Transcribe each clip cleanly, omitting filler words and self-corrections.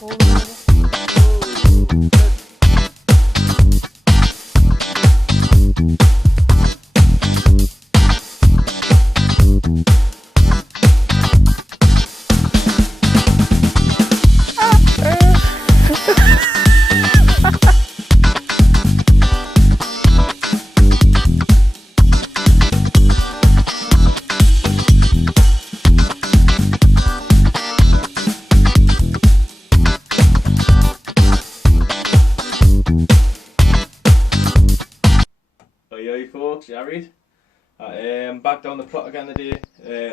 Hey folks, you alright? I'm back down the plot again today,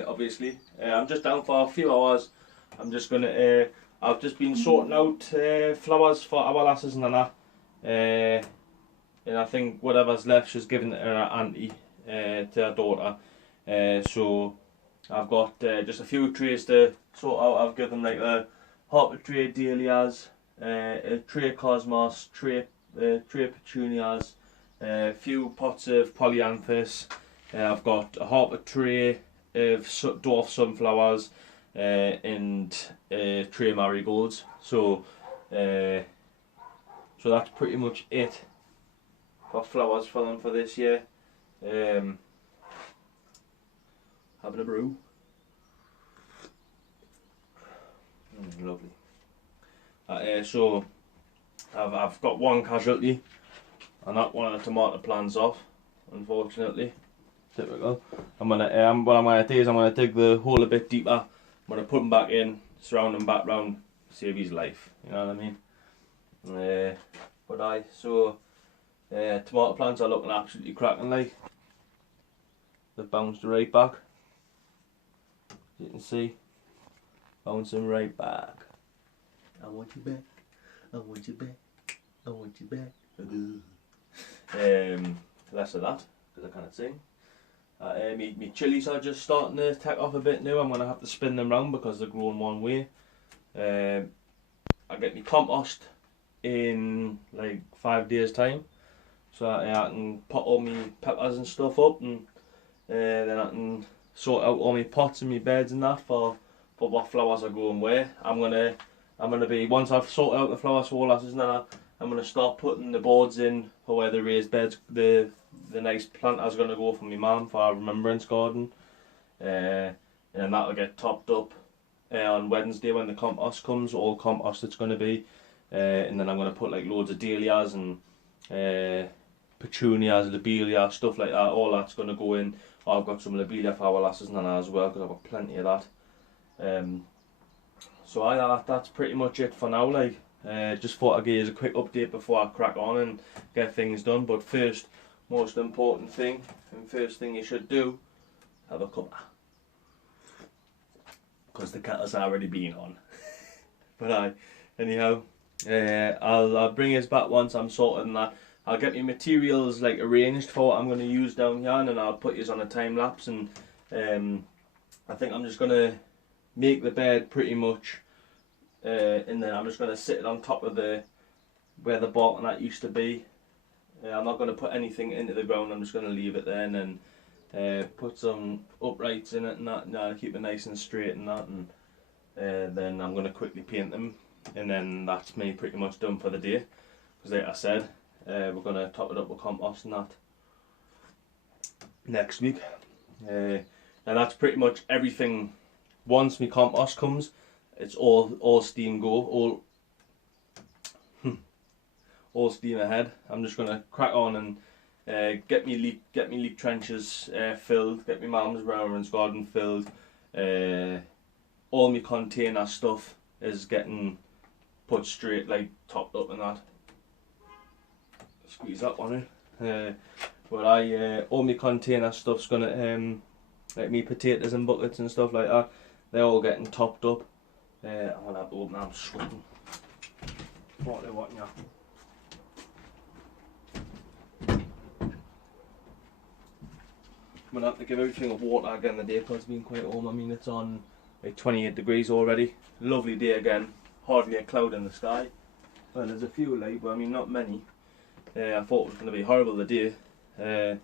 obviously. I'm just down for a few hours. I'm just gonna, I've just been sorting out flowers for our lasses and that. And I think whatever's left she's given to her auntie, to her daughter. So I've got just a few trays to sort out. I've given like a half a tray dahlias, a tray cosmos, tray petunias, a few pots of polyanthus. I've got a half a tray of dwarf sunflowers and a tray marigolds. So that's pretty much it for flowers for them for this year. Having a brew. Lovely. So I've got one casualty. And that one of the tomato plants off, unfortunately. Typical. What I'm gonna do is I'm gonna dig the hole a bit deeper. I'm gonna put him back in, surround him back round, save his life. You know what I mean? Tomato plants are looking absolutely cracking, like. They've bounced right back. As you can see, bouncing right back. I want you back. I want you back. I want you back. Less of that, because I can't sing. Me chilies are just starting to take off a bit now. I'm going to have to spin them round because they're growing one way. I get me compost in like 5 days time, so I can pot all my peppers and stuff up, and then I can sort out all my pots and my beds and that for what flowers are going where. I'm gonna be, once I've sorted out the flowers for all lasses and that, I'm going to start putting the boards in for where the raised beds, the nice planters are going to go for my mum for our remembrance garden. And then that'll get topped up on Wednesday when the compost comes, all compost it's going to be. And then I'm going to put like loads of dahlias and petunias, lobelia, stuff like that. All that's going to go in. I've got some lobelia for our lasses and that as well, because I've got plenty of that. So that's pretty much it for now, like. Just thought I'd give you a quick update before I crack on and get things done. But first, most important thing, and first thing you should do, have a cuppa. Because the kettle's already been on. But anyhow, I'll bring us back once I'm sorting that. I'll get my materials like arranged for what I'm going to use down here, and then I'll put yous on a time lapse. And I think I'm just going to make the bed pretty much. And then I'm just going to sit it on top of where the bark and that used to be. I'm not going to put anything into the ground, I'm just going to leave it there, and then put some uprights in it and that, and keep it nice and straight and that, and then I'm going to quickly paint them, and then that's me pretty much done for the day. Because like I said, we're going to top it up with compost and that next week. And that's pretty much everything. Once my compost comes, it's all steam go, all steam ahead. I'm just gonna crack on and get me leak trenches filled, get my mum's remembrance garden filled. All my container stuff is getting put straight, like topped up and that. Squeeze that one in. All my container stuff's gonna like me potatoes and buckets and stuff like that. They're all getting topped up. I'm gonna have to open that, I'm sweating. What are they wanting now? I'm gonna have to give everything a water again today because it's been quite warm. I mean, it's on like 28 degrees already. Lovely day again, hardly a cloud in the sky. Well, there's a few light, but I mean not many. I thought it was going to be horrible today. I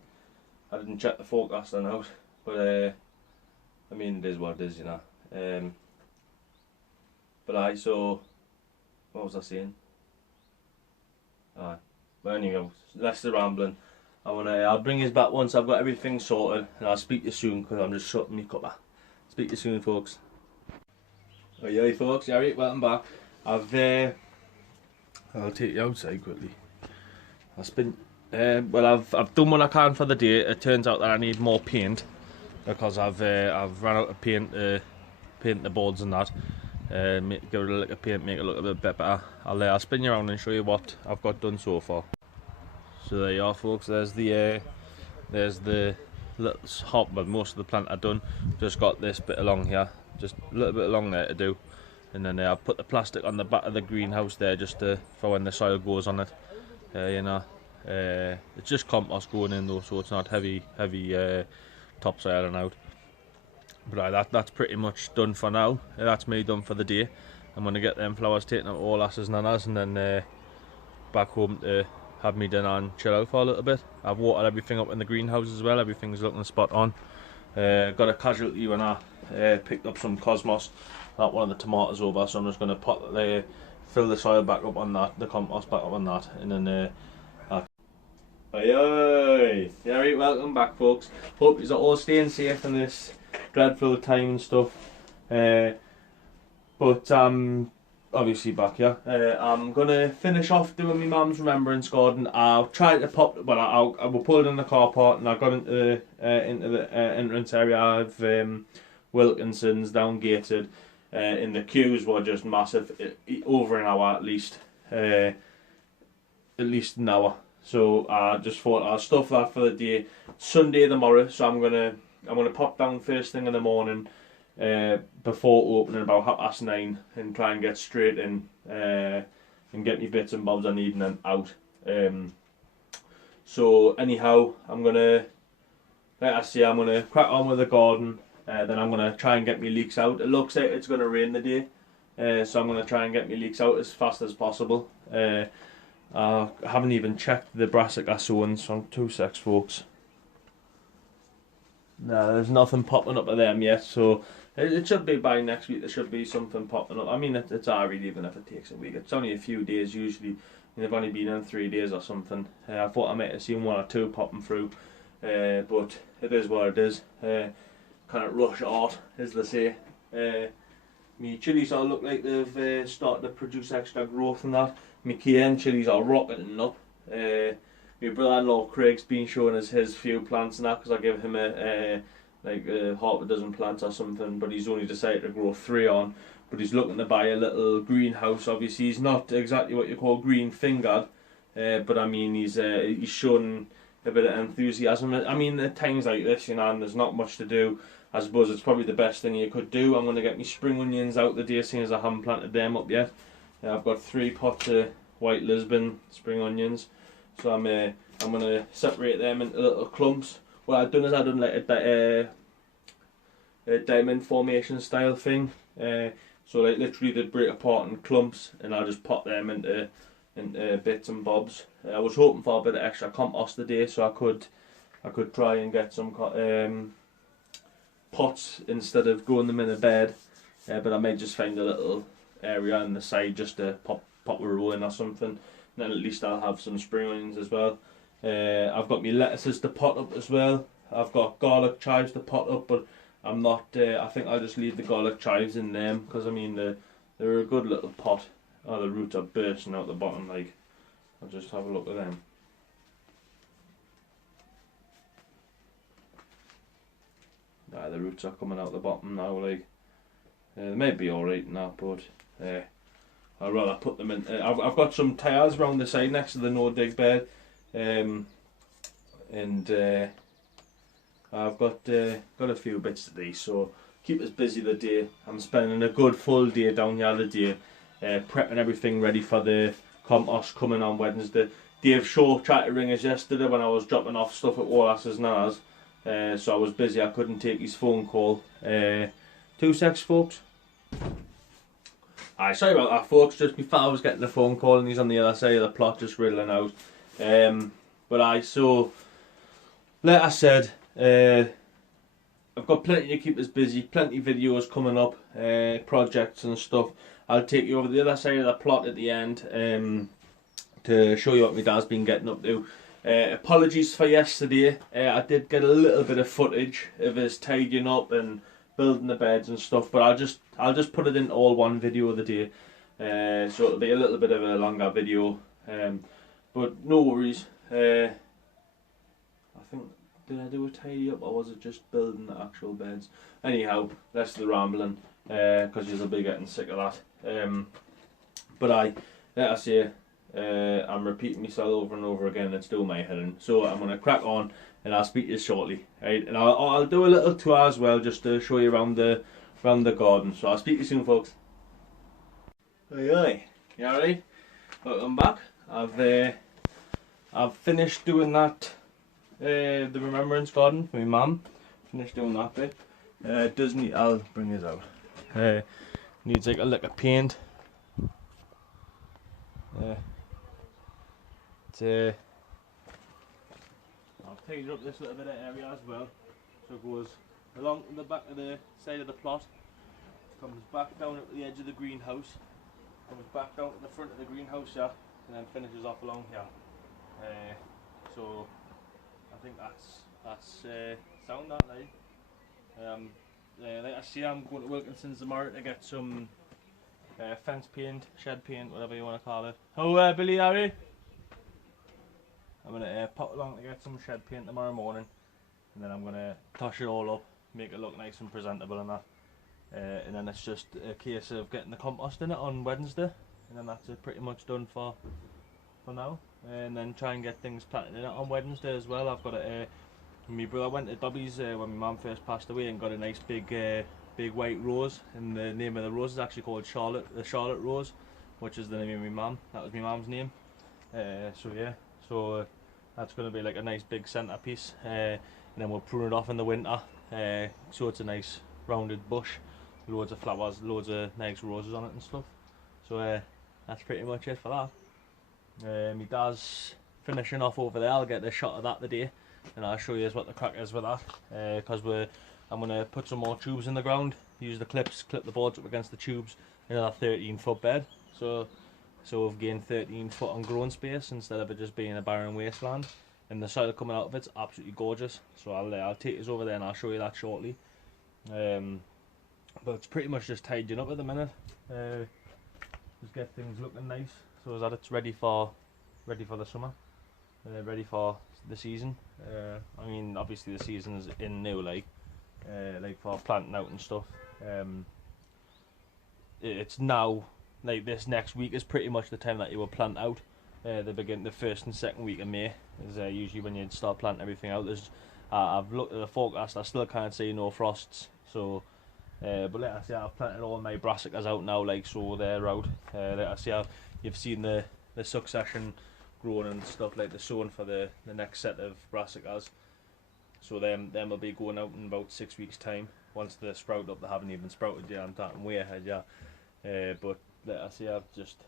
didn't check the forecast on out, but I mean it is what it is, you know. So What was I saying? Aye. But anyway, less the rambling. I'll bring you back once I've got everything sorted, and I'll speak to you soon because I'm just shutting my cuppa. Speak to you soon, folks. Oh yeah, folks. Yeah, right, welcome back. I'll take you outside quickly. I've done what I can for the day. It turns out that I need more paint because I've run out of paint paint the boards and that. Give it a lick of paint, make it look a bit better. I'll spin you around and show you what I've got done so far. So there you are, folks. There's the little hop, but most of the plant I've done. Just got this bit along here, just a little bit along there to do, and then I'll put the plastic on the back of the greenhouse there, just for when the soil goes on it. It's just compost going in though, so it's not heavy topsoil and out. But that's pretty much done for now. That's me done for the day. I'm gonna get them flowers taken out all asses and nanas, and then back home to have me dinner and chill out for a little bit. I've watered everything up in the greenhouse as well. Everything's looking spot on. Got a casualty when I picked up some cosmos. That one of the tomatoes over, so I'm just gonna fill the soil back up on that, the compost back up on that, and then Oi, yeah, right, welcome back, folks. Hope you're all staying safe in this dreadful time and stuff. But obviously back here. I'm gonna finish off doing my mum's remembrance garden. I'll try to pop, but I will pull it in the car park, and I got into the entrance area of Wilkinson's down gated. And the queues were just massive, over an hour at least an hour. So I just thought I'll stuff that for the day. Sunday tomorrow, so I'm gonna pop down first thing in the morning, before opening about 9:30, and try and get straight in, and get me bits and bobs I need and then out. So anyhow, I'm gonna crack on with the garden. Then I'm gonna try and get me leeks out. It looks like it's gonna rain the day, so I'm gonna try and get me leeks out as fast as possible. I haven't even checked the brassica sowings, so 2 secs, folks. No, there's nothing popping up of them yet, so it should be by next week. There should be something popping up. I mean, it's alright even if it takes a week. It's only a few days usually. They've only been in 3 days or something. I thought I might have seen 1 or 2 popping through, but it is what it is. Kind of rush art, as they say. My chilies all look like they've started to produce extra growth and that. My cayenne chilies are rocketing up. My brother-in-law Craig's been showing us his few plants and that, because I gave him like half a dozen plants or something, but he's only decided to grow 3 on. But he's looking to buy a little greenhouse. Obviously he's not exactly what you call green fingered, but I mean he's shown a bit of enthusiasm. I mean at times like this, you know, and there's not much to do, I suppose it's probably the best thing you could do. I'm going to get my spring onions out the day, seeing as I haven't planted them up yet. I've got 3 pots of white Lisbon spring onions, so I'm going to separate them into little clumps. What I've done is I've done like a diamond formation style thing. So like literally they break apart in clumps, and I'll just pop them into bits and bobs. I was hoping for a bit of extra compost today, so I could try and get some pots instead of going them in a bed. But I may just find a little area on the side just to pop a row in or something, and then at least I'll have some spring onions as well. I've got my lettuces to pot up as well. I've got garlic chives to pot up, but I'm not. I think I'll just leave the garlic chives in them, because I mean they're a good little pot. Oh, the roots are bursting out the bottom. Like, I'll just have a look at them. Nah, the roots are coming out the bottom now. Like, they may be all right now, but I'd rather put them in. I've got some tires round the side next to the no dig bed, and I've got a few bits to do, so keep us busy the day. I'm spending a good full day down here the day, prepping everything ready for the compost coming on Wednesday. Dave Shaw tried to ring us yesterday when I was dropping off stuff at Wilkos and ours, so I was busy, I couldn't take his phone call. 2 secs, folks. Aye, sorry about that, folks, just before I was getting the phone call and he's on the other side of the plot just riddling out. But aye, so like I said, I've got plenty to keep us busy, plenty of videos coming up, projects and stuff. I'll take you over the other side of the plot at the end to show you what my dad's been getting up to. Apologies for yesterday. I did get a little bit of footage of us tidying up and building the beds and stuff, but I'll just put it in all one video of the day. So it'll be a little bit of a longer video. But no worries. I think, did I do a tidy up or was it just building the actual beds? Anyhow, less of the rambling, because you'll be getting sick of that. But let us say, I'm repeating myself over and over again. It's doing my head in. So I'm gonna crack on, and I'll speak to you shortly. Right, and I'll do a little tour as well, just to show you around the garden. So I'll speak to you soon, folks. Hey, you alright? Welcome back. I've finished doing that. The remembrance garden for my mum. Finished doing that bit. It does need. I'll bring this out. Needs like a lick of paint. I've tidied up this little bit of area as well. So it goes along the back of the side of the plot, comes back down at the edge of the greenhouse, comes back down to the front of the greenhouse here, and then finishes off along here. So I think that's sound that like. Like I say, I'm going to Wilkos tomorrow to get some fence paint, shed paint, whatever you want to call it. Oh, Billy, are you? I'm going to pop along to get some shed paint tomorrow morning, and then I'm going to toss it all up, make it look nice and presentable and that. And then it's just a case of getting the compost in it on Wednesday, and then that's pretty much done for now. And then try and get things planted in it on Wednesday as well. I've got a my brother went to Dobby's when my mum first passed away and got a nice big white rose, and the name of the rose is actually called Charlotte, the Charlotte Rose, which is the name of my mum. That was my mum's name. So yeah, so that's going to be like a nice big centerpiece, and then we'll prune it off in the winter, so it's a nice rounded bush, loads of flowers, loads of nice roses on it and stuff. So that's pretty much it for that. My dad's finishing off over there. I'll get a shot of that today, and I'll show you what the crack is with that, because I'm going to put some more tubes in the ground, use the clips, clip the boards up against the tubes in a 13-foot bed, so we've gained 13 foot on growing space instead of it just being a barren wasteland, and the soil coming out of it's absolutely gorgeous. So I'll take us over there and I'll show you that shortly. But it's pretty much just tidying up at the minute, just get things looking nice so that it's ready for the summer, ready for the season. I mean, obviously the season is in now, like for planting out and stuff. It's now, like this next week is pretty much the time that you will plant out. The first and second week of May is usually when you start planting everything out. I've looked at the forecast, I still can't see no frosts, so but like I say, I've planted all my brassicas out now, like, so they're out. Like I say, you've seen the succession growing and stuff, like the sowing for the next set of brassicas. So them will be going out in about 6 weeks time. Once they're sprouted up, they haven't even sprouted yet. I'm talking way ahead, yeah. But like I say, I've just,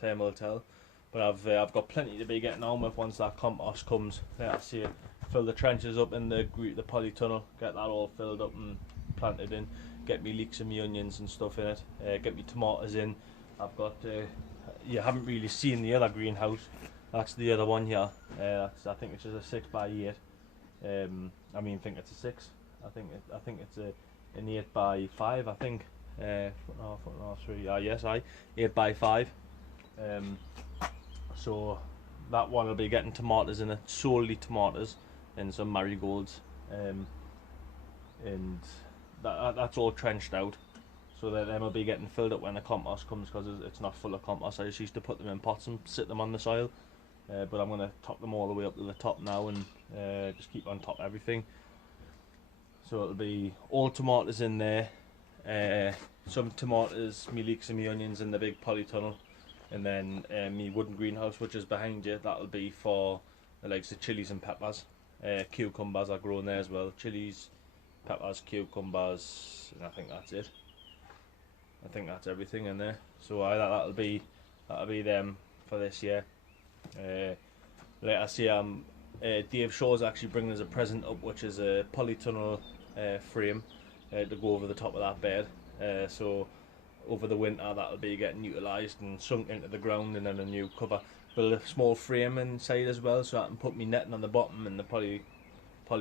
time will tell. But I've got plenty to be getting on with once that compost comes. Like I say, fill the trenches up in the polytunnel, get that all filled up and planted in. Get me leeks and me onions and stuff in it. Get me tomatoes in. I've got. You haven't really seen the other greenhouse. That's the other one here. I think it's just a 6x8. I think it's a 6. I think it's an 8x5. I think. 8x5. So that one will be getting tomatoes in it, solely tomatoes and some marigolds, and that's all trenched out. So that them will be getting filled up when the compost comes, because it's not full of compost. I just used to put them in pots and sit them on the soil. But I'm going to top them all the way up to the top now, and just keep on top of everything. So it'll be all tomatoes in there, some tomatoes, me leeks and me onions in the big polytunnel, and then me wooden greenhouse, which is behind you, that'll be for the likes of chilies and peppers. Cucumbers are growing there as well. Chilies, peppers, cucumbers, and I think that's it. I think that's everything in there. So that'll be them for this year. Like I say, Dave Shaw's actually bringing us a present up, which is a polytunnel frame to go over the top of that bed. So over the winter that'll be getting utilised and sunk into the ground, and then a new cover. Build a small frame inside as well, so I can put my netting on the bottom and the poly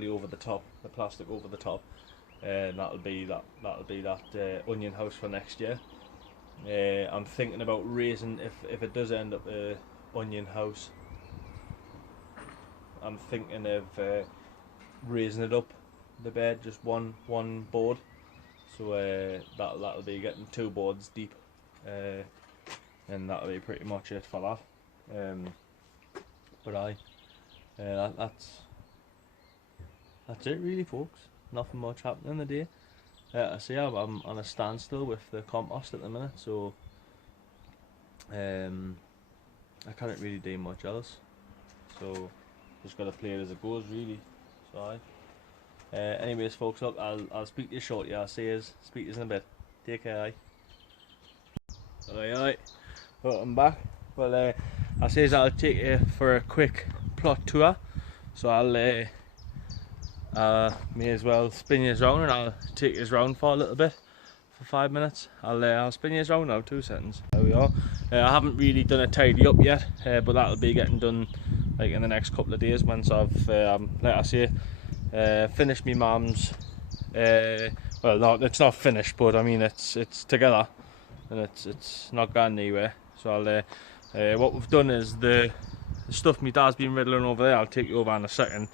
over the top, the plastic over the top. That'll be that onion house for next year. I'm thinking about raising, if it does end up a onion house, I'm thinking of raising it up the bed, just one board. So that'll be getting 2 boards deep, and that'll be pretty much it for that. But that's it really, folks. Nothing much happening today. I see I'm on a standstill with the compost at the minute, so I can't really do much else. So just gotta play it as it goes, really. So anyways, folks, look, I'll speak to you shortly. I'll see you, speak to you in a bit. Take care. Alright, well, I'm back. Well, I says I'll take you for a quick plot tour. So I'll may as well spin you around, and I'll take you around for a little bit, for 5 minutes. I'll spin you around now, 2 seconds. There we are. I haven't really done a tidy up yet, but that'll be getting done like in the next couple of days once I've, like I say, finished my mams. Well, no, it's not finished, but I mean it's together, and it's not gone anywhere. So I'll what we've done is the stuff my dad's been riddling over there, I'll take you over in a second.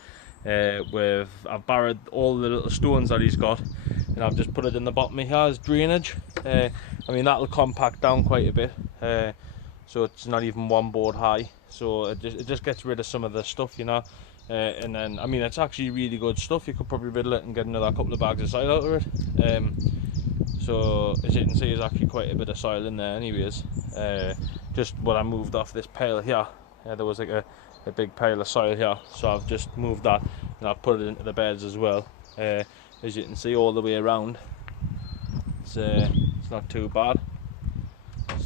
I've buried all the little stones that he's got, and I've just put it in the bottom of here as drainage. I mean, that'll compact down quite a bit, so it's not even 1 board high, so it just gets rid of some of the stuff, you know. And then, I mean, it's actually really good stuff. You could probably riddle it and get another couple of bags of soil out of it. So as you can see, there's actually quite a bit of soil in there anyways. Just what I moved off this pile here, there was like a big pile of soil here, so I've just moved that and I've put it into the beds as well. As you can see, all the way around, it's not too bad.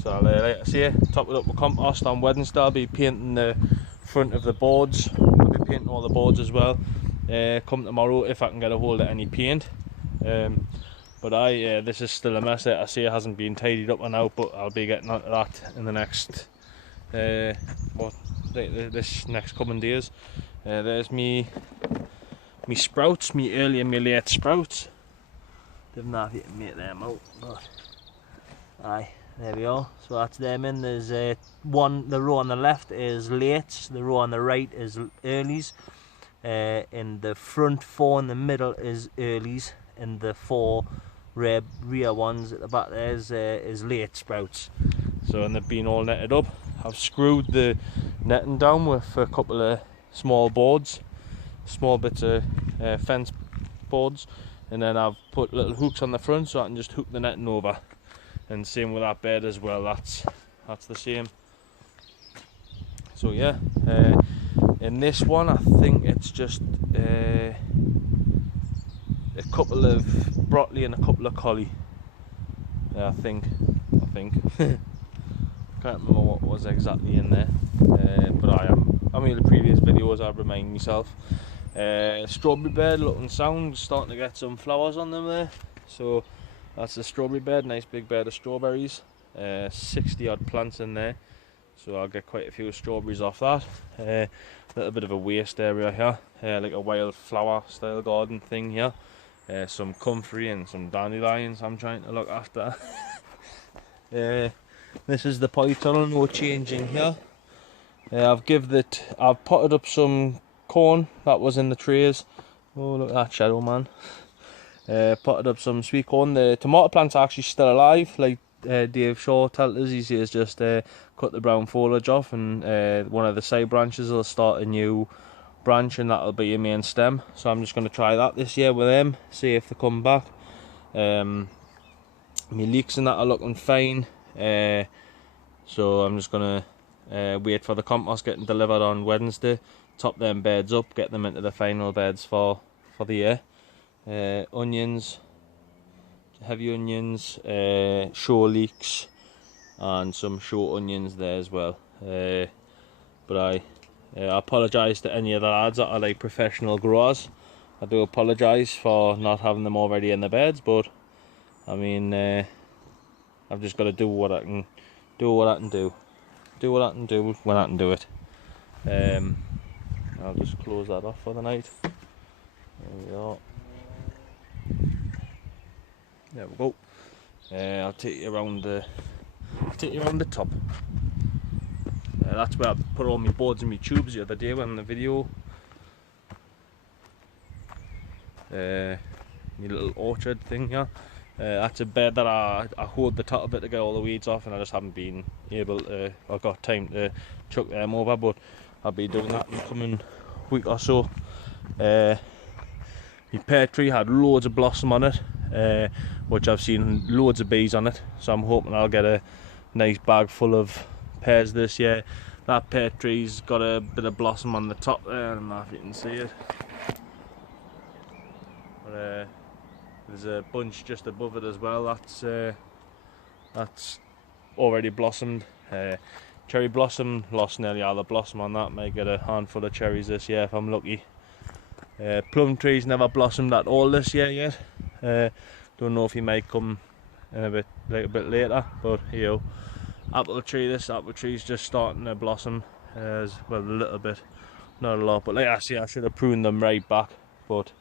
So like I say, top it up with compost. On Wednesday I'll be painting the front of the boards. I'll be painting all the boards as well. Come tomorrow if I can get a hold of any paint. But this is still a mess. I see it hasn't been tidied up now, but I'll be getting onto that in the next this next coming days. There's me sprouts, me early and me late sprouts. Don't know if you can make them out, but aye, there we are. So that's them in. There's the row on the left is lates, the row on the right is earlies, in the front 4 in the middle is earlies, and the 4 rear ones at the back there is late sprouts. So, and they've been all netted up. I've screwed the netting down with a couple of small boards, small bits of fence boards, and then I've put little hooks on the front so I can just hook the netting over. And same with that bed as well, that's the same. So yeah, in this one I think it's just a couple of broccoli and a couple of collie. Yeah, I think can't remember what was exactly in there, but I mean the previous videos I remind myself. Strawberry bed looking sound, starting to get some flowers on them there. So that's the strawberry bed, nice big bed of strawberries, 60 odd plants in there, so I'll get quite a few strawberries off that. A little bit of a waste area here, like a wildflower style garden thing here. Some comfrey and some dandelions I'm trying to look after. This is the polytunnel, no change in here. I've potted up some corn that was in the trays. Oh, look at that shadow, man. Potted up some sweet corn. The tomato plants are actually still alive, like Dave Shaw tells us. He says just cut the brown foliage off, and one of the side branches will start a new branch, and that'll be a main stem. So I'm just going to try that this year with them, see if they come back. My leeks and that are looking fine, so I'm just going to wait for the compost getting delivered on Wednesday, top them beds up, get them into the final beds for the year. Onions, heavy onions, show leeks, and some show onions there as well. But I apologise to any of the lads that are like professional growers. I do apologise for not having them already in the beds, but I mean I've just got to do what I can do when I can do it. I'll just close that off for the night. There we are. There we go. I'll take you around the top. That's where I put all my boards and my tubes the other day when the video. My little orchard thing here. That's a bed that I hoed the top of it to get all the weeds off, and I just haven't been able to, I've got time to chuck them over, but I'll be doing that in the coming week or so. My pear tree had loads of blossom on it, which I've seen loads of bees on it, so I'm hoping I'll get a nice bag full of pears this year. That pear tree's got a bit of blossom on the top there, I don't know if you can see it. But, there's a bunch just above it as well. That's already blossomed. Cherry blossom, lost nearly all the blossom on that. Might get a handful of cherries this year if I'm lucky. Plum trees never blossomed at all this year yet. Don't know if he might come in a bit later, but you know, this apple tree's just starting to blossom. Well, a little bit, not a lot, but like I say, I should have pruned them right back, but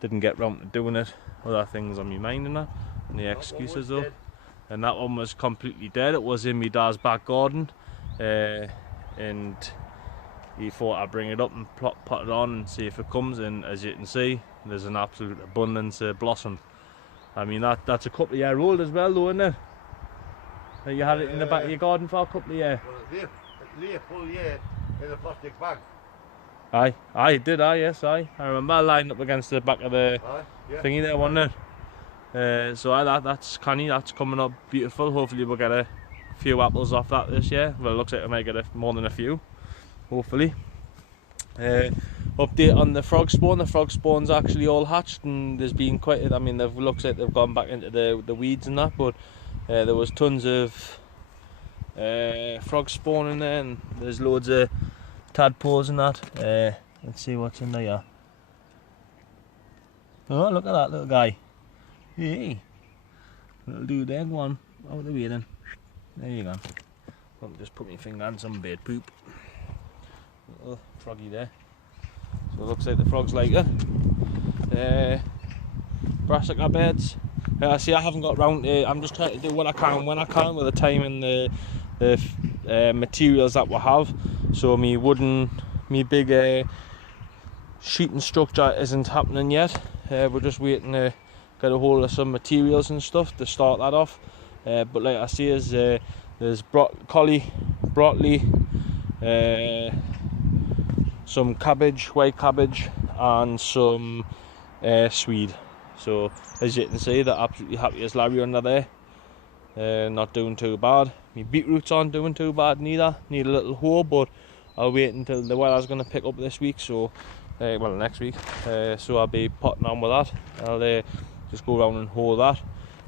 didn't get round to doing it. Other things on my mind and that, and the excuses though. And that one was completely dead. It was in my dad's back garden, and he thought I'd bring it up and pot it on and see if it comes. And as you can see, there's an absolute abundance of blossom. I mean, that's a couple of years old as well though, isn't it? You had it in the back of your garden for a couple of years. Well, it's a full year in a plastic bag. Yes, I remember I lined up against the back of the thingy there, wasn't it? So that's canny, that's coming up beautiful. Hopefully we'll get a few apples off that this year. Well, it looks like we might get more than a few, hopefully. Update on the frog spawn. The frog spawn's actually all hatched, and there's been quite, I mean, looks like they've gone back into the weeds and that, but there was tons of frog spawn in there, and there's loads of tadpoles and that. Let's see what's in there. Oh, look at that little guy. Hey, little dude there. Go on, out the way then. There you go. I'll just put my finger on some bird poop. Little froggy there. So it looks like the frogs like it. Brassica beds. See, I haven't got round to. I'm just trying to do what I can when I can with the time and the materials that we have. So me big sheeting structure isn't happening yet. We're just waiting to get a hold of some materials and stuff to start that off. But like I say, there's broccoli, some cabbage, white cabbage, and some swede. So as you can see, they're absolutely happy as Larry under there. Not doing too bad. My beetroots aren't doing too bad neither. Need a little hoe, but I'll wait until the weather's going to pick up this week, so well, next week. So I'll be potting on with that. I'll just go around and hoe that.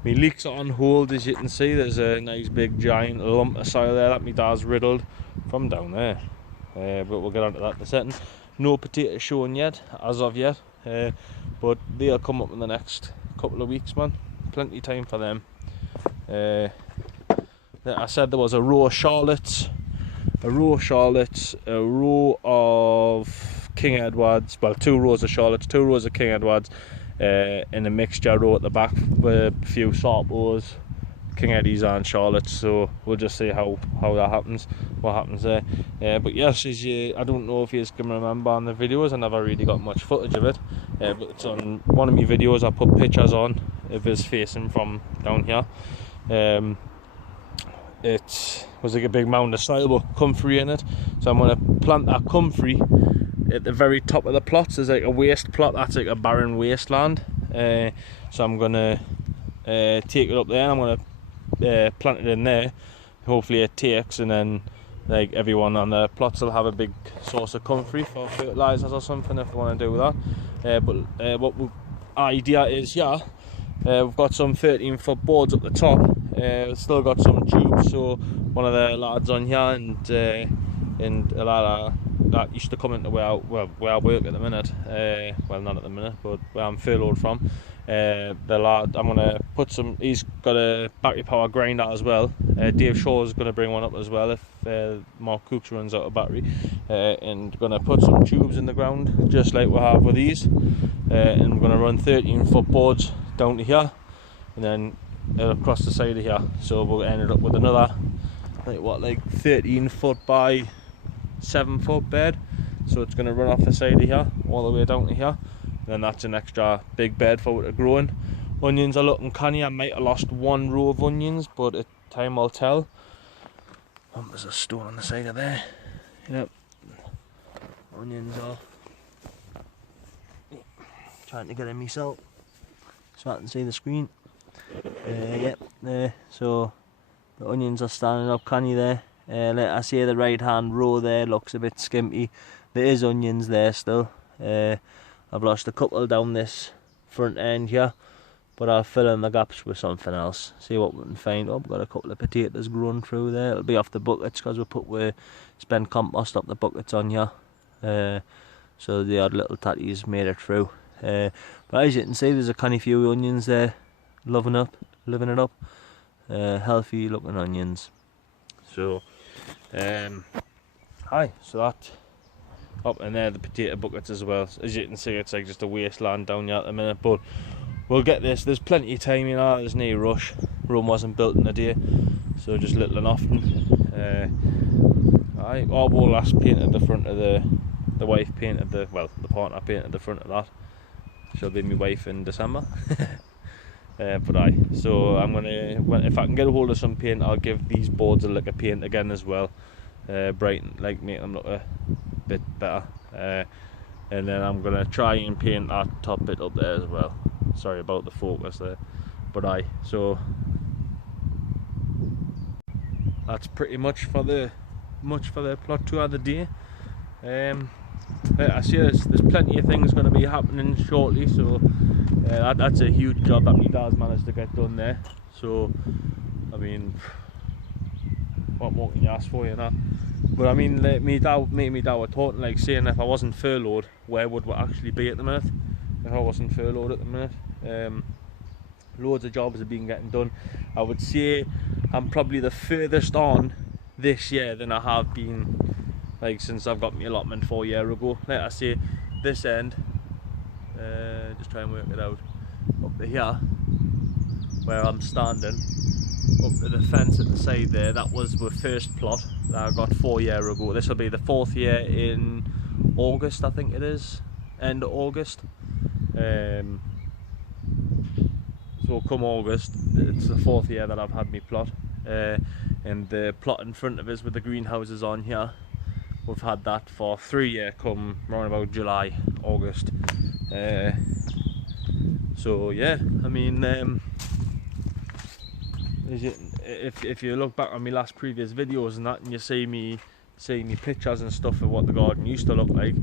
My leeks are on hold, as you can see. There's a nice big giant lump of soil there that my dad's riddled from down there. But we'll get onto that in a second. No potatoes showing yet, as of yet. But they'll come up in the next couple of weeks, man. Plenty of time for them. I said there was a row of Charlottes, a row of King Edwards, well, 2 rows of Charlottes, 2 rows of King Edwards, in a mixture row at the back with a few Sartos, King Eddies and Charlottes. So we'll just see how that happens, what happens there. But yes, I don't know if you can remember on the videos, I never really got much footage of it, but it's on one of my videos. I put pictures on of us facing from down here. It was like a big mound of soil with comfrey in it, so I'm going to plant that comfrey at the very top of the plots. There's like a waste plot, that's like a barren wasteland, so I'm going to take it up there, and I'm going to plant it in there. Hopefully it takes, and then like everyone on the plots will have a big source of comfrey for fertilisers or something if they want to do that. But what idea is, we've got some 13-foot boards up the top. We've still got some tubes, so one of the lads on here and a lad that used to come into where I work at the minute, well, not at the minute, but where I'm furloughed from, The lad, I'm gonna put some. He's got a battery power grinder as well. Dave Shaw's gonna bring one up as well if Mark Cooks runs out of battery, and gonna put some tubes in the ground just like we have with these, and we're gonna run 13-foot boards down to here, and then across the side of here. So we'll end up with another like 13-foot by 7-foot bed. So it's gonna run off the side of here all the way down to here. Then that's an extra big bed for it growing. Onions are looking canny. I might have lost one row of onions, but time will tell. There's a stone on the side of there. Yep. Onions are. Trying to get in myself so I can see the screen. Yep. So the onions are standing up canny there. Like I say, the right hand row there looks a bit skimpy. There is onions there still. I've lost a couple down this front end here, but I'll fill in the gaps with something else. See what we can find. Oh, we've got a couple of potatoes growing through there. It'll be off the buckets because we spent compost up the buckets on here. So the odd little tatties made it through. But as you can see, there's a canny few onions there, living it up. Healthy looking onions. So, so that. Up in there, the potato buckets as well. As you can see, it's like just a wasteland down here at the minute, but we'll get this. There's plenty of time, you know. There's no rush. Rome wasn't built in a day, so just little and often. Our wall last painted the front of the wife painted the partner painted the front of that. She'll be my wife in December. So I'm gonna, if I can get a hold of some paint, I'll give these boards a lick of paint again as well. Brighten, like make them look a bit better, and then I'm gonna try and paint that top bit up there as well. Sorry about the focus there, but so that's pretty much for the plot tour of the day. I see there's plenty of things going to be happening shortly, so that's a huge job that my dad's managed to get done there. So I mean, what more can you ask for, you know? But I mean, me and dad were talking, like saying if I wasn't furloughed, where would we actually be at the minute? If I wasn't furloughed at the minute, loads of jobs have been getting done. I would say I'm probably the furthest on this year than I have been, like since I've got my allotment 4 years ago. Like I say, this end, just try and work it out, up to here, where I'm standing, up to the fence at the side there, that was the first plot that I got 4 years ago. This will be the 4th year in August, I think it is, end of August. So come August, it's the 4th year that I've had my plot. And the plot in front of us with the greenhouses on here, we've had that for 3 years come around about July, August. So yeah, I mean, if you look back on my last previous videos and that, and you see me pictures and stuff of what the garden used to look like,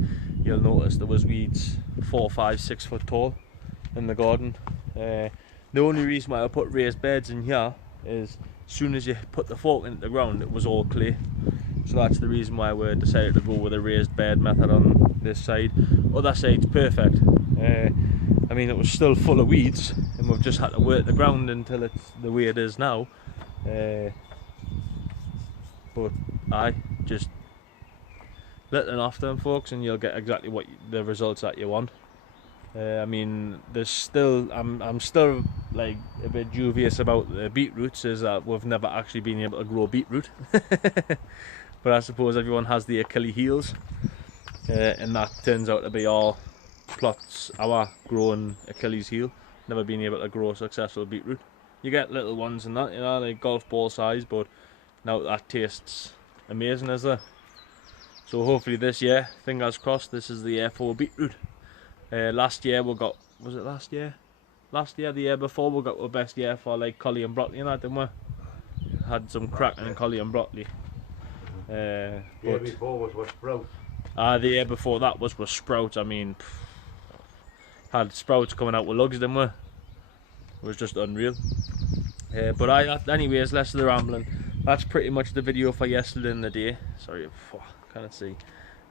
you'll notice there was weeds 4, 5, 6 foot tall in the garden. The only reason why I put raised beds in here is as soon as you put the fork into the ground, it was all clay. So that's the reason why we decided to go with a raised bed method on this side. Other side's perfect. I mean, it was still full of weeds, and we've just had to work the ground until it's the way it is now. But just letting off them folks, and you'll get exactly what the results that you want. I mean, there's still I'm still like a bit dubious about the beetroots, is that we've never actually been able to grow beetroot. But I suppose everyone has the Achilles heels, and that turns out to be our plots, our growing Achilles heel. Never been able to grow successful beetroot. You get little ones and that, you know, like golf ball size, but now that tastes amazing, is there? So hopefully this year, fingers crossed, this is the year for beetroot. Last year we got, was it last year? Last year, the year before, we got the best year for like collie and broccoli and that, didn't we? Had some cracking collie and broccoli. The year before was with sprouts. The year before that was with sprouts. I mean, had sprouts coming out with lugs, didn't we? It was just unreal. But anyways, less of the rambling. That's pretty much the video for yesterday in the day. Sorry, can't see.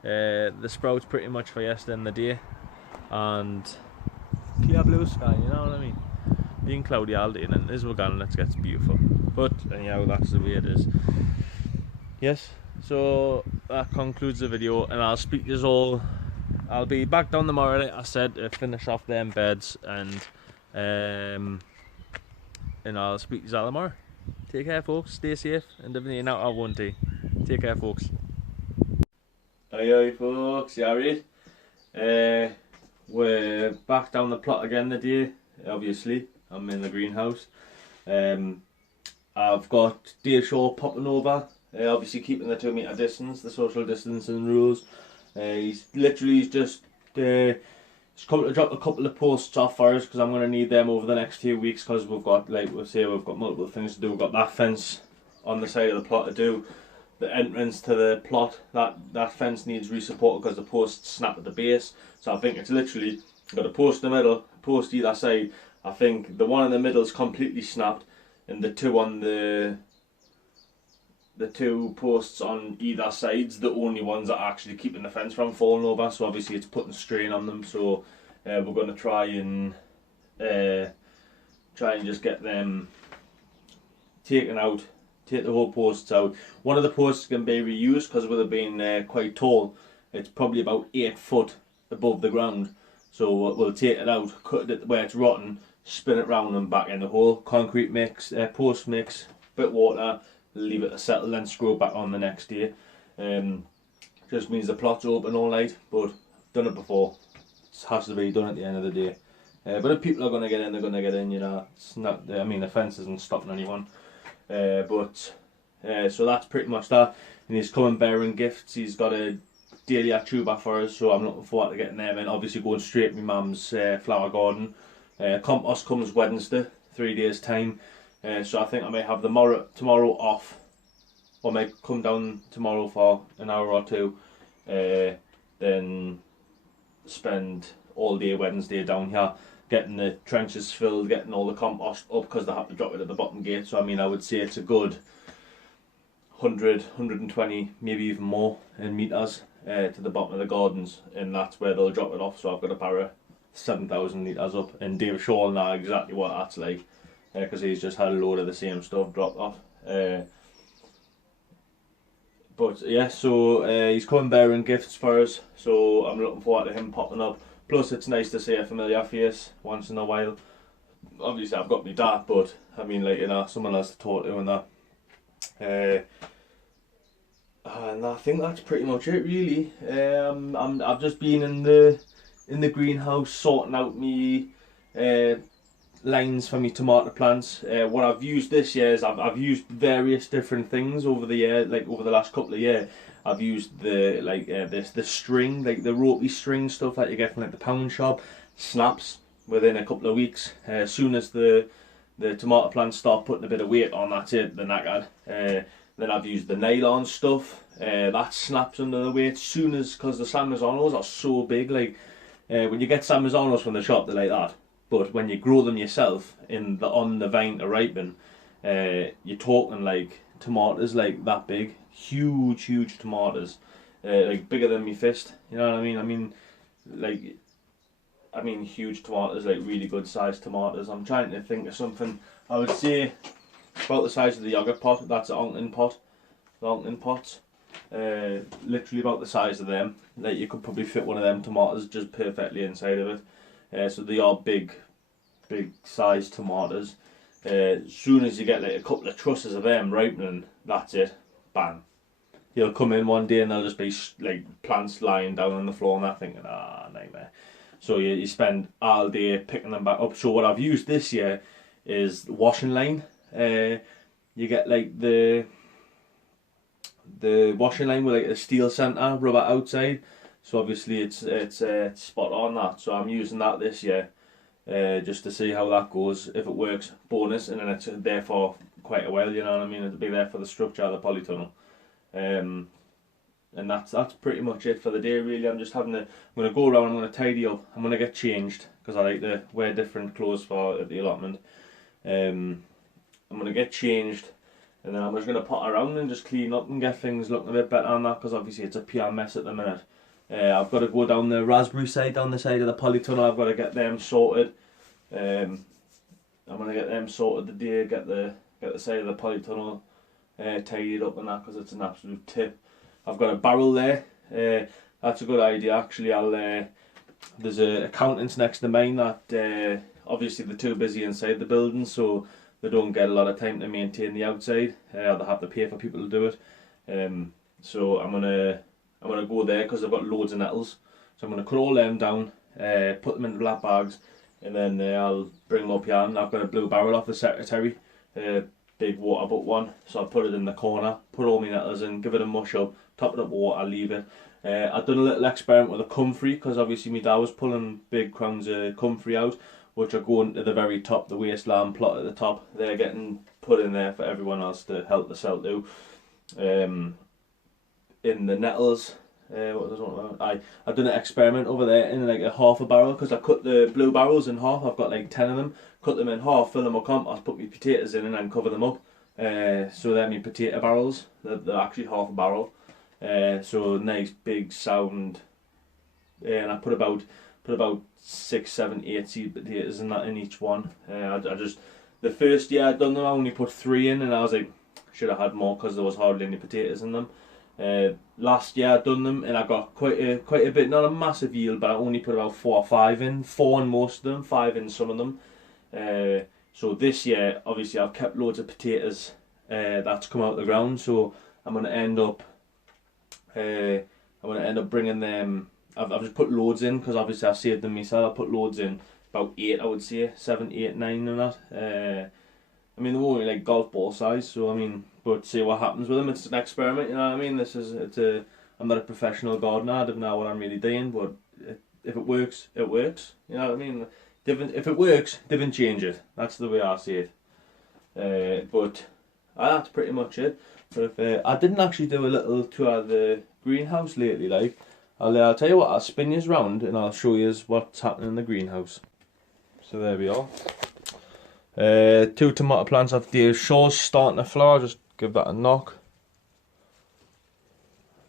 The sprouts pretty much for yesterday in the day, and clear blue sky, you know what I mean? Being cloudy all day, and then this weekend it gets beautiful. But anyhow, that's the way it is. Yes, so that concludes the video, and I'll speak to you all. I'll be back down tomorrow, like I said, to finish off them beds, and I'll speak to you all tomorrow. Take care, folks. Stay safe, and everything out of one day. Take care, folks. Aye, folks. You alright? We're back down the plot again today. Obviously, I'm in the greenhouse. I've got Dave Shaw popping over. Obviously, keeping the 2 metre distance, the social distancing rules. He's just he's come to drop a couple of posts off for us because I'm going to need them over the next few weeks because we've got, like we've got multiple things to do. We've got that fence on the side of the plot to do. The entrance to the plot, that fence needs re-support because the posts snap at the base. So I think it's literally got a post in the middle, post either side. I think the one in the middle is completely snapped, and the two on the 2 posts on either side's the only ones that are actually keeping the fence from falling over. So obviously it's putting strain on them. So we're going to try and just get them taken out. Take the whole posts out. One of the posts can be reused because with it being quite tall, it's probably about 8 foot above the ground. So we'll take it out, cut it where it's rotten, spin it round and back in the hole. Concrete mix, post mix, bit water, leave it to settle, then screw it back on the next day. Just means the plot's open all night, but I've done it before. It has to be done at the end of the day. But if people are going to get in, they're going to get in, you know. It's not, I mean, the fence isn't stopping anyone. So that's pretty much that. And he's coming bearing gifts. He's got a dahlia tuber for us, so I'm looking forward to getting them in. Obviously going straight to my mum's flower garden. Compost comes Wednesday, 3 days time. So I think I may have tomorrow off, or may come down tomorrow for an hour or two, then spend all day Wednesday down here getting the trenches filled, getting all the compost up because they have to drop it at the bottom gate. So I mean, I would say it's a good 100, 120, maybe even more in metres to the bottom of the gardens, and that's where they'll drop it off. So I've got a barrow 7,000 litres up, and Dave Shaw will know exactly what that's like because he's just had a load of the same stuff dropped off. But yeah, so he's coming bearing gifts for us, so I'm looking forward to him popping up. Plus it's nice to see a familiar face once in a while. Obviously I've got my dad, but I mean, like, you know, someone else to talk to and that. And I think that's pretty much it really. I've just been in the greenhouse sorting out me lines for me tomato plants. What I've used this year is I've used various different things over the year, like over the last couple of years. I've used the the string, like the ropey string stuff like you get from like the pound shop. Snaps within a couple of weeks. As soon as the tomato plants start putting a bit of weight on, that's it, they're knackered. Then I've used the nylon stuff. That snaps under the weight soon as, because the San Mazzanos are so big. Like when you get San Mazzanos from the shop, they're like that. But when you grow them yourself on the vine to ripen, you're talking like tomatoes like that big, huge tomatoes, like bigger than my fist. You know what I mean? I mean huge tomatoes, like really good sized tomatoes. I'm trying to think of something. I would say about the size of the yogurt pot. That's an onkling pot. The onkling pots, literally about the size of them. Like you could probably fit one of them tomatoes just perfectly inside of it. So they are big sized tomatoes. As soon as you get like a couple of trusses of them ripening, that's it, bang. You'll come in one day and there'll just be like plants lying down on the floor, and I'm thinking, nightmare. So you spend all day picking them back up. So what I've used this year is the washing line. You get like the washing line with like a steel centre, rubber outside. So obviously it's spot on that. So I'm using that this year. Just to see how that goes. If it works, bonus, and then it's there for quite a while, you know what I mean? It'll be there for the structure of the polytunnel. And that's pretty much it for the day really. I'm going to go around, I'm going to tidy up, I'm going to get changed, because I like to wear different clothes for the allotment. I'm going to get changed, and then I'm just going to pot around and just clean up and get things looking a bit better on that, because obviously it's a pure mess at the minute. I've got to go down the raspberry side, down the side of the polytunnel. I've got to get them sorted. I'm gonna get them sorted today. Get the side of the polytunnel tidied up and that, because it's an absolute tip. I've got a barrel there. That's a good idea actually. There's accountants next to mine that obviously they're too busy inside the building, so they don't get a lot of time to maintain the outside. They have to pay for people to do it. So I'm gonna go there because I've got loads of nettles. So I'm gonna cut all them down, put them into black bags, and then I'll bring them up here. And I've got a blue barrel off the secretary, big water butt one. So I'll put it in the corner, put all my nettles in, give it a mush up, top it up with water, leave it. I've done a little experiment with a comfrey, because obviously my dad was pulling big crowns of comfrey out, which are going to the very top, the wasteland plot at the top. They're getting put in there for everyone else to help the cell do. In the nettles, I've done an experiment over there in like a half a barrel, because I cut the blue barrels in half. I've got like 10 of them. Cut them in half, fill them with compost, put my potatoes in, and then cover them up. So they're my potato barrels. They're actually half a barrel. So nice big sound. And I put about 6, 7, 8 seed potatoes in that in each one. I just, the first year I'd done them, I only put 3 in, and I was like, should have had more because there was hardly any potatoes in them. Last year I'd done them and I got quite a bit, not a massive yield, but I only put about 4 or 5 in, 4 in most of them, 5 in some of them. So this year obviously I've kept loads of potatoes that's come out of the ground, so I'm going to end up bringing them. I've just put loads in because obviously I've saved them myself. I put loads in, about 8 I would say, 7, 8, 9 and that. I mean, they're only like golf ball size, so I mean, but see what happens with them. It's an experiment, you know what I mean? I'm not a professional gardener, I don't know what I'm really doing, but if it works, it works. You know what I mean? If it works, different change it. That's the way I see it. But that's pretty much it. But if I didn't actually do a little tour of the greenhouse lately, like, I'll tell you what, I'll spin you round and I'll show you what's happening in the greenhouse. So there we are. 2 tomato plants off Dave Shaw's starting to flower. Just give that a knock.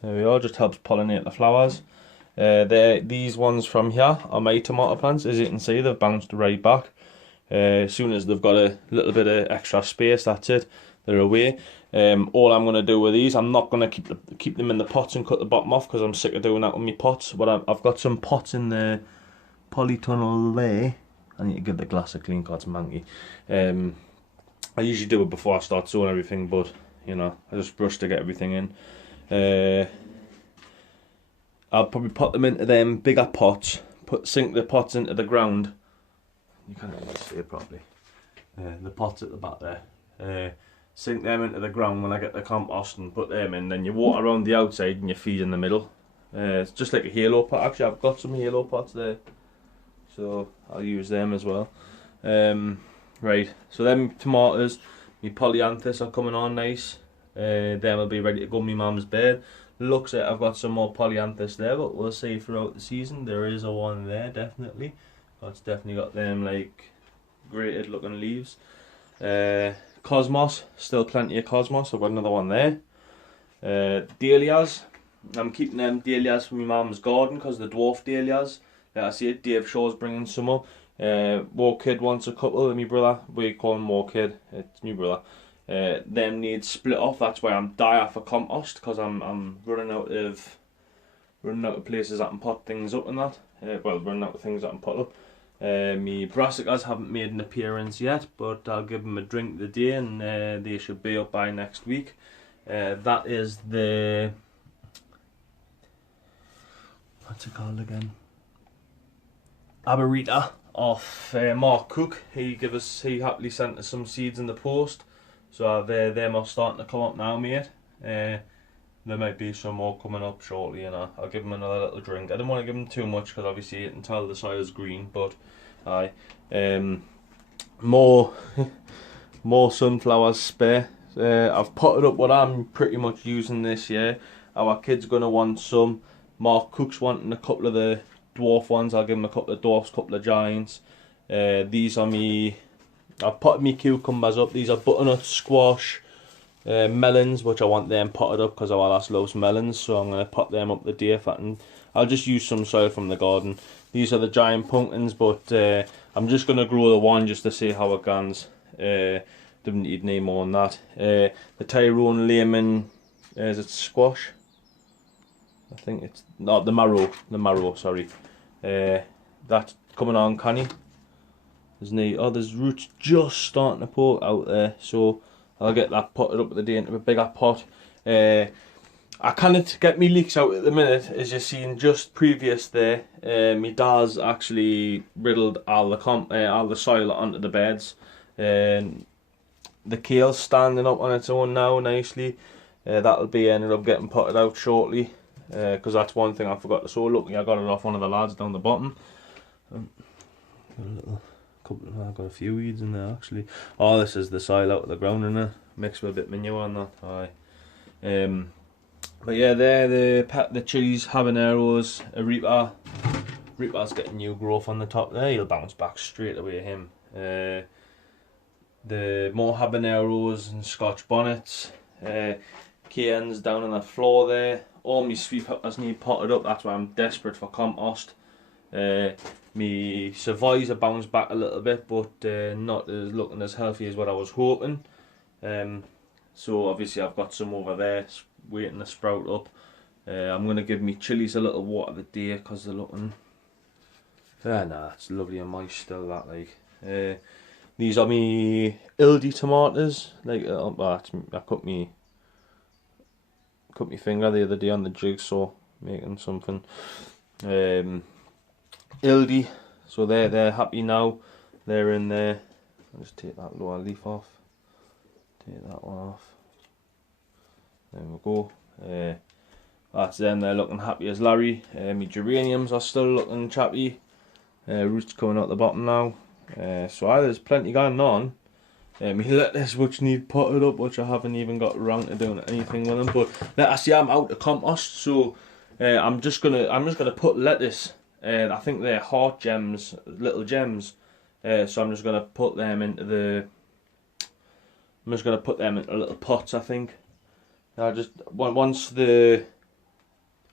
There we are, just helps pollinate the flowers. These ones from here are my tomato plants. As you can see, they've bounced right back. As soon as they've got a little bit of extra space, that's it, they're away. All I'm going to do with these, I'm not going to keep them in the pots and cut the bottom off, because I'm sick of doing that with my pots. But I've got some pots in the polytunnel there. I need to give the glass a clean, because it's manky. I usually do it before I start sewing everything, but you know, I just brush to get everything in. I'll probably put them into them bigger pots, sink the pots into the ground. You can't really see it properly. The pots at the back there. Sink them into the ground when I get the compost and put them in. Then you water around the outside and you feed in the middle. It's just like a halo pot. Actually, I've got some halo pots there, so I'll use them as well. Right, so them tomatoes, my polyanthus are coming on nice. Them will be ready to go in my mum's bed. Looks like I've got some more polyanthus there, but we'll see throughout the season. There is a one there, definitely. It's definitely got them like grated looking leaves. Cosmos, still plenty of cosmos. I've got another one there. Dahlias, I'm keeping them dahlias from my mum's garden because the dwarf dahlias. Like I see it, Dave Shaw's bringing some up. War Kid wants a couple, and my brother, we call him War Kid, it's my brother. Them need split off. That's why I'm dire for compost, because I'm running out of places I can pot things up and that. Well, running out of things I can pot up. My brassicas haven't made an appearance yet, but I'll give them a drink today, and they should be up by next week. That is the, what's it called again? Arboreta off Mark Cook. He happily sent us some seeds in the post, so them are starting to come up now, mate. There might be some more coming up shortly, and I'll give them another little drink. I don't want to give them too much because obviously you can tell the soil's green, but more sunflowers spare. I've potted up what I'm pretty much using this year. Our kid's gonna want some. Mark Cook's wanting a couple of the dwarf ones. I'll give him a couple of dwarfs, couple of giants. These are I've potted me cucumbers up. These are butternut squash, melons, which I want them potted up because our lass loves melons, so I'm going to pot them up the day for, and I'll just use some soil from the garden. These are the giant pumpkins, but I'm just going to grow the one just to see how it goes. Didn't need any more than that. The Tyrone lemon, is it squash? I think it's not the marrow. Sorry, that's coming on canny. There's roots just starting to poke out there, so I'll get that potted up at the day into a bigger pot. I can't get me leeks out at the minute, as you've seen just previous there. My dad's actually riddled all the soil onto the beds. The kale's standing up on its own now nicely. That'll be ended up getting potted out shortly, because that's one thing I forgot to sow. Look, I got it off one of the lads down the bottom. I've got a few weeds in there actually. Oh, this is the soil out of the ground in there, mixed with a bit of manure on that. Aye. But yeah, there the chilies, habaneros, a reaper. Reaper's getting new growth on the top there. He'll bounce back straight away. Him. The more habaneros and Scotch bonnets. Cairns down on the floor there. All my sweet peppers need potted up. That's why I'm desperate for compost. Me Savoys have bounced back a little bit, but not as looking as healthy as what I was hoping. So obviously I've got some over there waiting to sprout up. I'm going to give me chilies a little water the day because they're looking... nah, it's lovely and moist still, that like. These are me Ildi tomatoes. Like, I cut me finger the other day on the jigsaw making something. Ildi, so they're happy now. They're in there. I'll just take that lower leaf off. Take that one off. There we go. That's them. They're looking happy as Larry. My geraniums are still looking chappy. Roots coming out the bottom now. So there's plenty going on. My lettuce which need potted up, which I haven't even got around to doing anything with them. But lettuce, yeah, I'm out of compost, so I'm just gonna put lettuce. I think they're heart gems, little gems. So I'm just gonna put them into little pots. I think. I just once the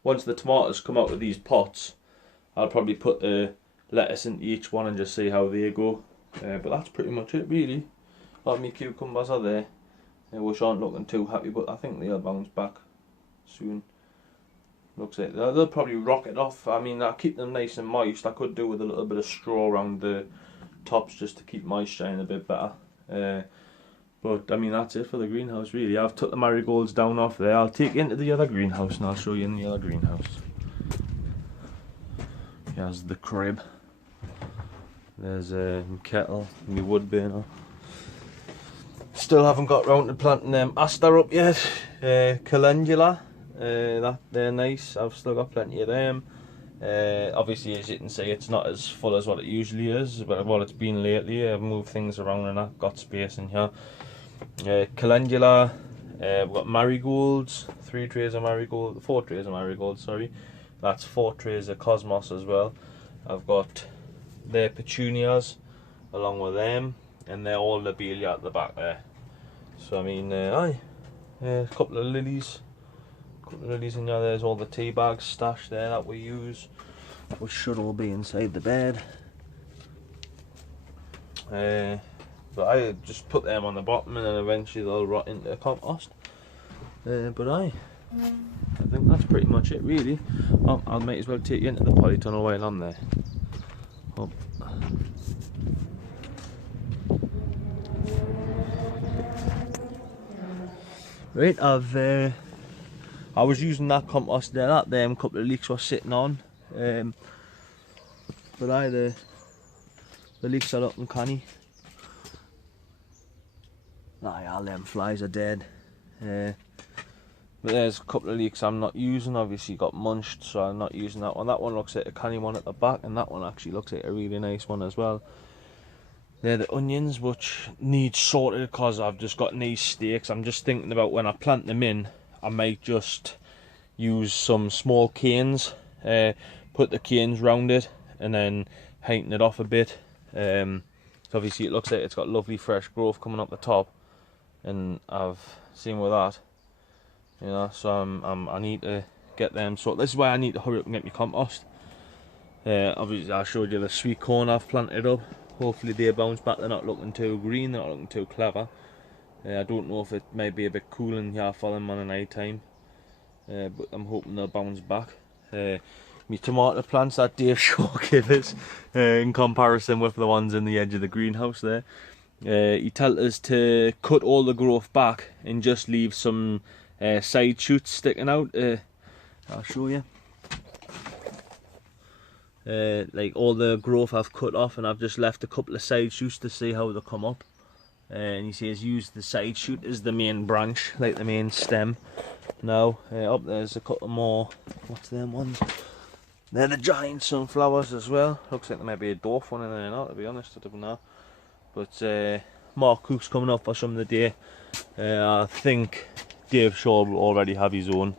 tomatoes come out of these pots, I'll probably put the lettuce into each one and just see how they go. But that's pretty much it, really. All my cucumbers are there, which aren't looking too happy, but I think they'll bounce back soon. Looks like they'll probably rocket off. I mean, I'll keep them nice and moist. I could do with a little bit of straw around the tops just to keep moisture in a bit better. But I mean, that's it for the greenhouse, really. I've took the marigolds down off there. I'll take you into the other greenhouse and I'll show you in the other greenhouse. Here's the crib. There's a kettle, my wood burner. Still haven't got round to planting them aster up yet. Calendula, they're nice. I've still got plenty of them. Obviously, as you can see, it's not as full as what it usually is, but what it's been lately. I've moved things around and I've got space in here. Calendula, we've got marigolds, 4 trays of marigolds, sorry. That's 4 trays of cosmos as well. I've got their petunias along with them, and they're all lobelia at the back there. So I mean, a couple of lilies in there. There's all the tea bags stashed there that we use, which should all be inside the bed. But I just put them on the bottom and then eventually they'll rot into the compost. But I think that's pretty much it, really. Oh, I might as well take you into the polytunnel while I'm there. Oh. Right, I was using that compost there that them couple of leeks were sitting on, but the leeks are looking canny. All them flies are dead. But there's a couple of leeks I'm not using. Obviously got munched, so I'm not using that one. That one looks like a canny one at the back, and that one actually looks like a really nice one as well. They're the onions, which need sorted because I've just got nice stakes. I'm just thinking about when I plant them in, I might just use some small canes, put the canes round it, and then heighten it off a bit. So obviously it looks like it's got lovely fresh growth coming up the top, and I've same with that. You know, so I need to get them. So this is why I need to hurry up and get my compost. Obviously I showed you the sweet corn I've planted up. Hopefully they bounce back. They're not looking too green, they're not looking too clever. I don't know if it may be a bit cool in here for them on a night time, but I'm hoping they'll bounce back. My tomato plants that Dave Shaw gave us, in comparison with the ones in the edge of the greenhouse there, he told us to cut all the growth back and just leave some side shoots sticking out. I'll show you. Like all the growth I've cut off, and I've just left a couple of side shoots to see how they come up. And he says use the side shoot as the main branch, like the main stem. Now up there's a couple more. What's them ones? They're the giant sunflowers as well. Looks like there might be a dwarf one in there now, to be honest. I don't know. But Mark Cook's coming up for some of the day. I think Dave Shaw will already have his own.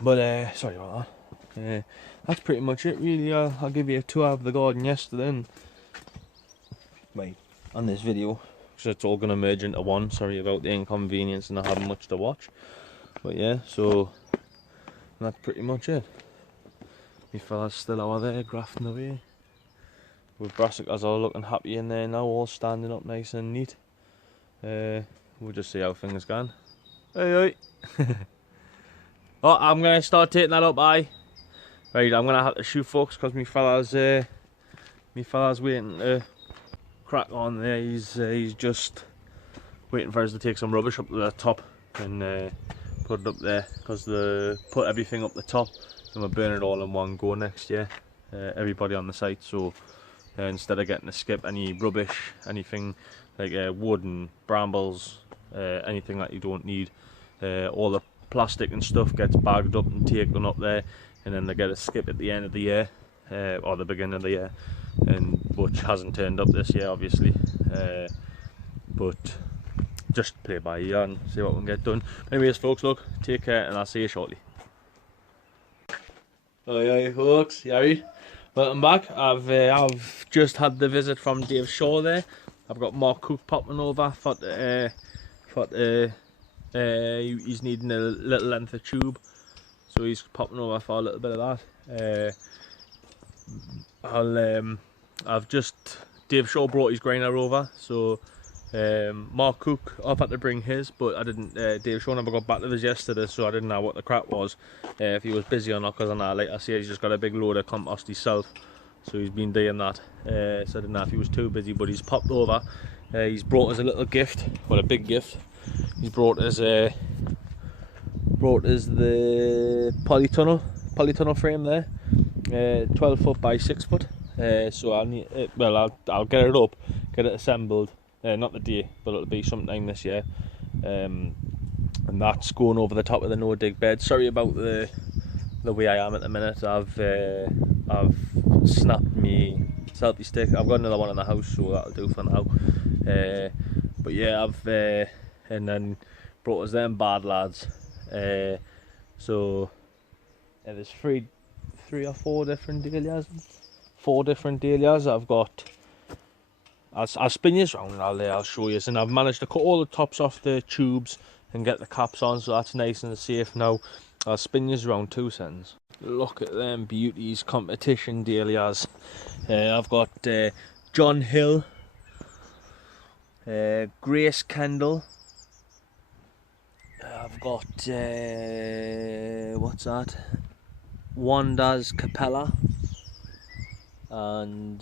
But sorry about that. That's pretty much it really. I'll give you a tour of the garden yesterday and wait on this video, because it's all going to merge into one. Sorry about the inconvenience and not having much to watch. But yeah, so that's pretty much it. My fella's still over there grafting away. With brassicas all looking happy in there now, all standing up nice and neat. We'll just see how things going. Hey, hey. Oh, I'm going to start taking that up, aye. Right, I'm going to have to shoot folks because my fella's waiting to crack on there. He's just waiting for us to take some rubbish up to the top and put it up there, because they put everything up the top and we'll burn it all in one go next year, everybody on the site. So instead of getting to skip any rubbish, anything like wood and brambles, anything that you don't need, all the plastic and stuff gets bagged up and taken up there, and then they get a skip at the end of the year, or the beginning of the year, and which hasn't turned up this year obviously, but just play by ear and see what we can get done. Anyways folks, look, take care and I'll see you shortly. Oh yeah folks, Yari, welcome back. I've just had the visit from Dave Shaw there. I've got Mark Cook popping over for he's needing a little length of tube, so he's popping over for a little bit of that. Dave Shaw brought his grinder over, so Mark Cook, I've had to bring his, but I didn't. Dave Shaw never got back to us yesterday, so I didn't know what the crack was, if he was busy or not, because I know, like I say, he's just got a big load of compost himself, so he's been doing that. So I didn't know if he was too busy, but he's popped over. He's brought us a little gift, well, a big gift. He's brought us the polytunnel frame there, 12 foot by 6 foot. So I'll need it, well, I'll get it up, get it assembled. Not the day, but it'll be sometime this year. And that's going over the top of the no dig bed. Sorry about the way I am at the minute. I've snapped me selfie stick. I've got another one in the house, so that'll do for now. But yeah, and then brought us them bad lads. So yeah, there's three or four different dahlias. 4 different dahlias I've got. I'll spin you around and I'll show you. And I've managed to cut all the tops off the tubes and get the caps on, so that's nice and safe now. I'll spin you around 2 seconds. Look at them beauties, competition dahlias. I've got John Hill, Grace Kendall. I've got what's that? Wanda's Capella, and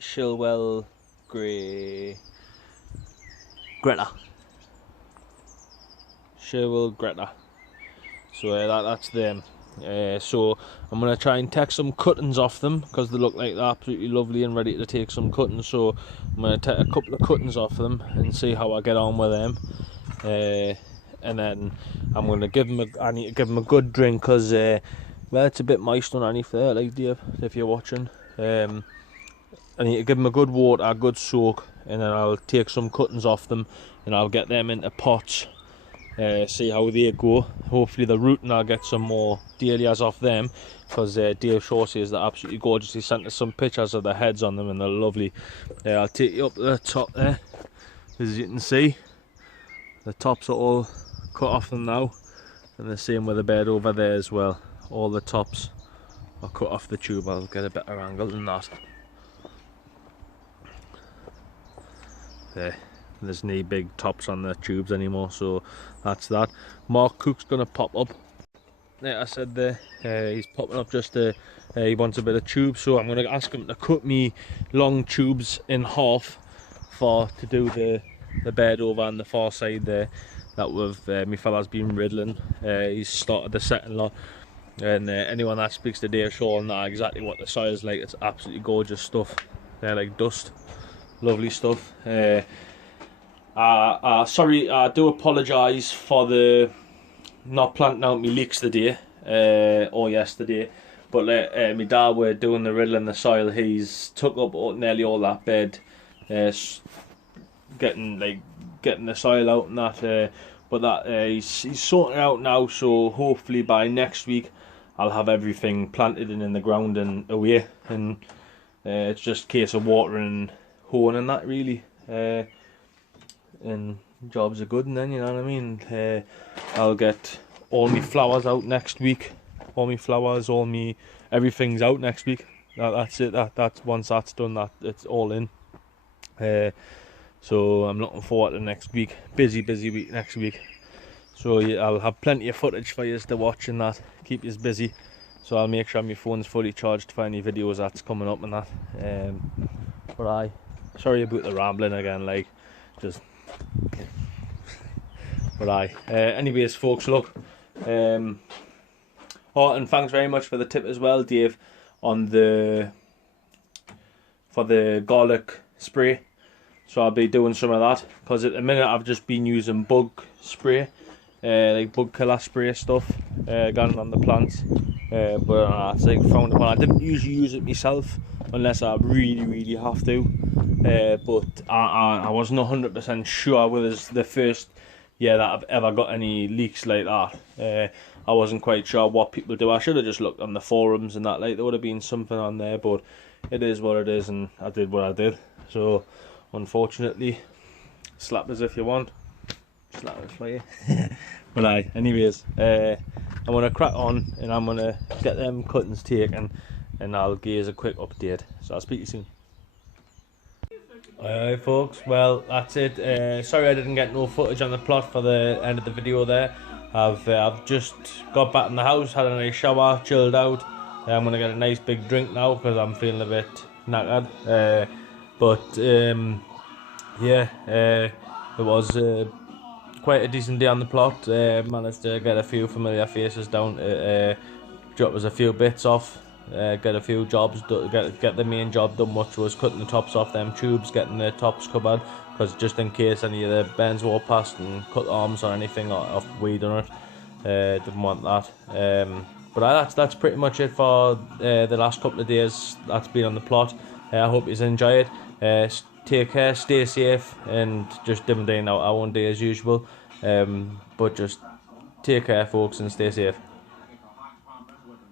Shilwell Greta. Shilwell Greta. So that's them. So I'm going to try and take some cuttings off them, because they look like they're absolutely lovely and ready to take some cuttings. So I'm going to take a couple of cuttings off them and see how I get on with them. And then I'm going to give them I need to give them a good drink, because well, it's a bit moist underneath there, like Dave, if you're watching. I need to give them a good water, a good soak, and then I'll take some cuttings off them and I'll get them into pots. See how they go. Hopefully the root, and I'll get some more dahlias off them. because Dave Shaw says they're absolutely gorgeous. He sent us some pictures of the heads on them and they're lovely. I'll take you up to the top there. As you can see, the tops are all cut off them now, and the same with the bed over there as well. All the tops are cut off the tube. I'll get a better angle than that. There's no big tops on the tubes anymore, so that's that. Mark Cook's gonna pop up. Like I said there, he's popping up just he wants a bit of tube, so I'm gonna ask him to cut me long tubes in half to do the bed over on the far side there. That with my fella's been riddling. He's started the second lot, and anyone that speaks to Dave Shaw will know exactly what the soil's like. It's absolutely gorgeous stuff. They're like dust, lovely stuff. Sorry, I do apologise for the not planting out my leeks today or yesterday, but my dad were doing the riddling the soil. He's took up nearly all that bed, getting the soil out and that. But that he's sorting it out now, so hopefully by next week I'll have everything planted and in the ground and away, and it's just a case of watering and hoeing and that really. And jobs are good, and then you know what I mean. I'll get all my flowers out next week. All my flowers, everything's out next week. That's it. That's once that's done, it's all in. So I'm looking forward to next week. Busy week next week. So yeah, I'll have plenty of footage for you to watch and that. Keep you busy. So I'll make sure my phone's fully charged for any videos that's coming up and that. But sorry about the rambling again, anyways folks, look, and thanks very much for the tip as well, Dave, on for the garlic spray. So I'll be doing some of that, because at the minute I've just been using bug spray, like bug killer spray stuff, going on the plants, but it's like frowned upon. I didn't usually use it myself unless I really have to, but I wasn't 100% sure whether it's the first year that I've ever got any leaks like that. I wasn't quite sure what people do. I should have just looked on the forums and that, like there would have been something on there, but it is what it is, and I did what I did. So unfortunately, slap us if you want, slap us for you. But anyways, I'm gonna crack on and I'm gonna get them cuttings taken, and I'll give you a quick update. So I'll speak to you soon. Alright folks, well that's it. Sorry I didn't get no footage on the plot for the end of the video there. I've just got back in the house, had a nice shower, chilled out. I'm gonna get a nice big drink now because I'm feeling a bit knackered. Yeah, it was quite a decent day on the plot. Managed to get a few familiar faces down, drop us a few bits off, get a few jobs, get the main job done, which was cutting the tops off them tubes, getting the tops covered, because just in case any of the bends walk past and cut arms or anything off, we done it. Didn't want that. But that's pretty much it for the last couple of days that's been on the plot. I hope you enjoy it. Take care, stay safe, and just dim down our own day as usual. But just take care folks and stay safe.